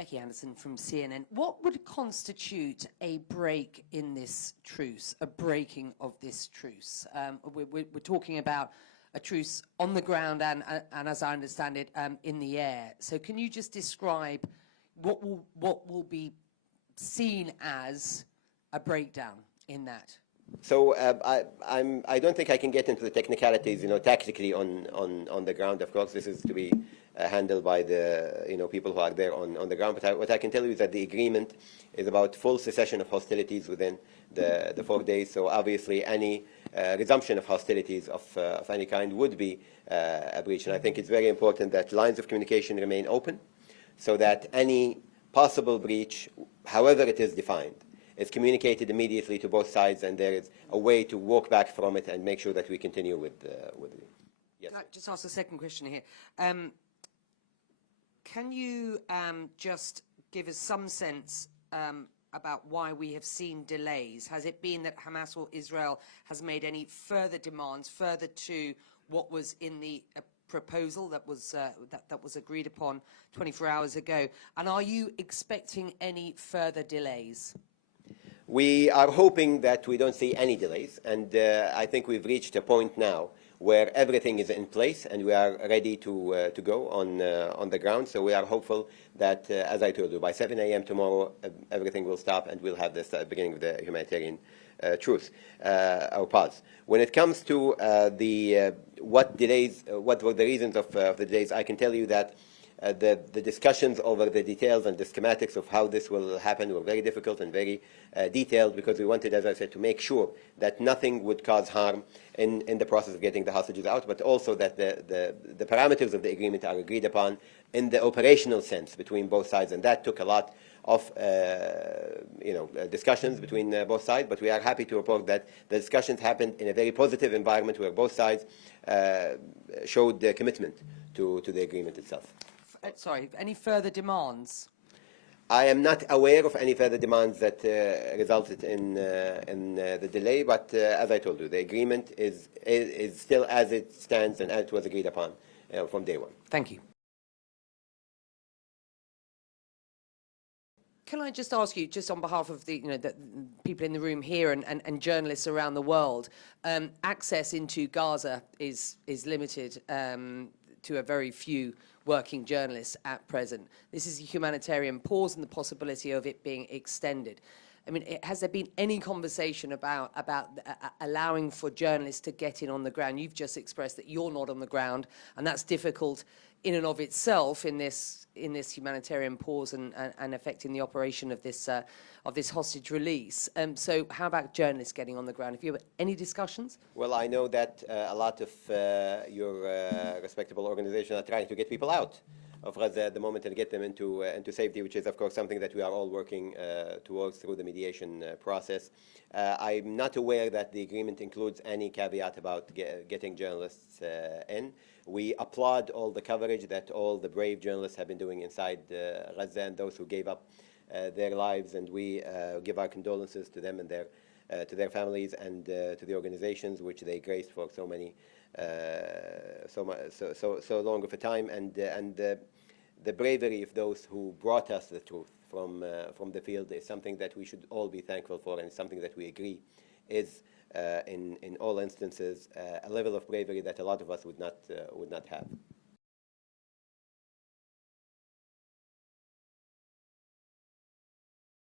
Becky Anderson from CNN. What would constitute a break in this truce, a breaking of this truce? We're talking about a truce on the ground and as I understand it, in the air. So can you just describe what will be seen as a breakdown in that? So I don't think I can get into the technicalities, tactically on the ground. Of course, this is to be handled by the people who are there on the ground. But what I can tell you is that the agreement is about full cessation of hostilities within the 4 days. So obviously, any resumption of hostilities of any kind would be a breach. And I think it's very important that lines of communication remain open, so that any possible breach, however it is defined, is communicated immediately to both sides, and there is a way to walk back from it and make sure that we continue with it. Yes. Can I just ask a second question here? Can you just give us some sense about why we have seen delays? Has it been that Hamas or Israel has made any further demands, further to what was in the proposal that was agreed upon 24 hours ago? And are you expecting any further delays? We are hoping that we don't see any delays, and I think we've reached a point now where everything is in place and we are ready to go on the ground. So we are hopeful that, as I told you, by 7 a.m. tomorrow, everything will stop and we'll have this beginning of the humanitarian truce or pause. When it comes to what were the reasons of the delays, I can tell you that the discussions over the details and the schematics of how this will happen were very difficult and very detailed, because we wanted, as I said, to make sure that nothing would cause harm in the process of getting the hostages out, but also that the parameters of the agreement are agreed upon in the operational sense between both sides. And that took a lot of discussions between both sides, but we are happy to report that the discussions happened in a very positive environment where both sides showed their commitment to the agreement itself. Sorry, any further demands? I am not aware of any further demands that resulted in the delay, but as I told you, the agreement is still as it stands and as it was agreed upon from day one. Thank you. Can I just ask you, just on behalf of the people in the room here and journalists around the world, access into Gaza is limited to a very few working journalists at present. This is a humanitarian pause and the possibility of it being extended. I mean, has there been any conversation about allowing for journalists to get in on the ground? You've just expressed that you're not on the ground, and that's difficult in and of itself in this humanitarian pause and affecting the operation of this hostage release. So how about journalists getting on the ground? Have you had any discussions? Well, I know that a lot of your respectable organizations are trying to get people out of Gaza at the moment and get them into safety, which is, of course, something that we are all working towards through the mediation process. I'm not aware that the agreement includes any caveat about getting journalists in. We applaud all the coverage that all the brave journalists have been doing inside Gaza and those who gave up their lives, and we give our condolences to them and to their families and to the organizations which they graced for so long of a time, and the bravery of those who brought us the truth from the field is something that we should all be thankful for, and something that we agree is in all instances a level of bravery that a lot of us would not have.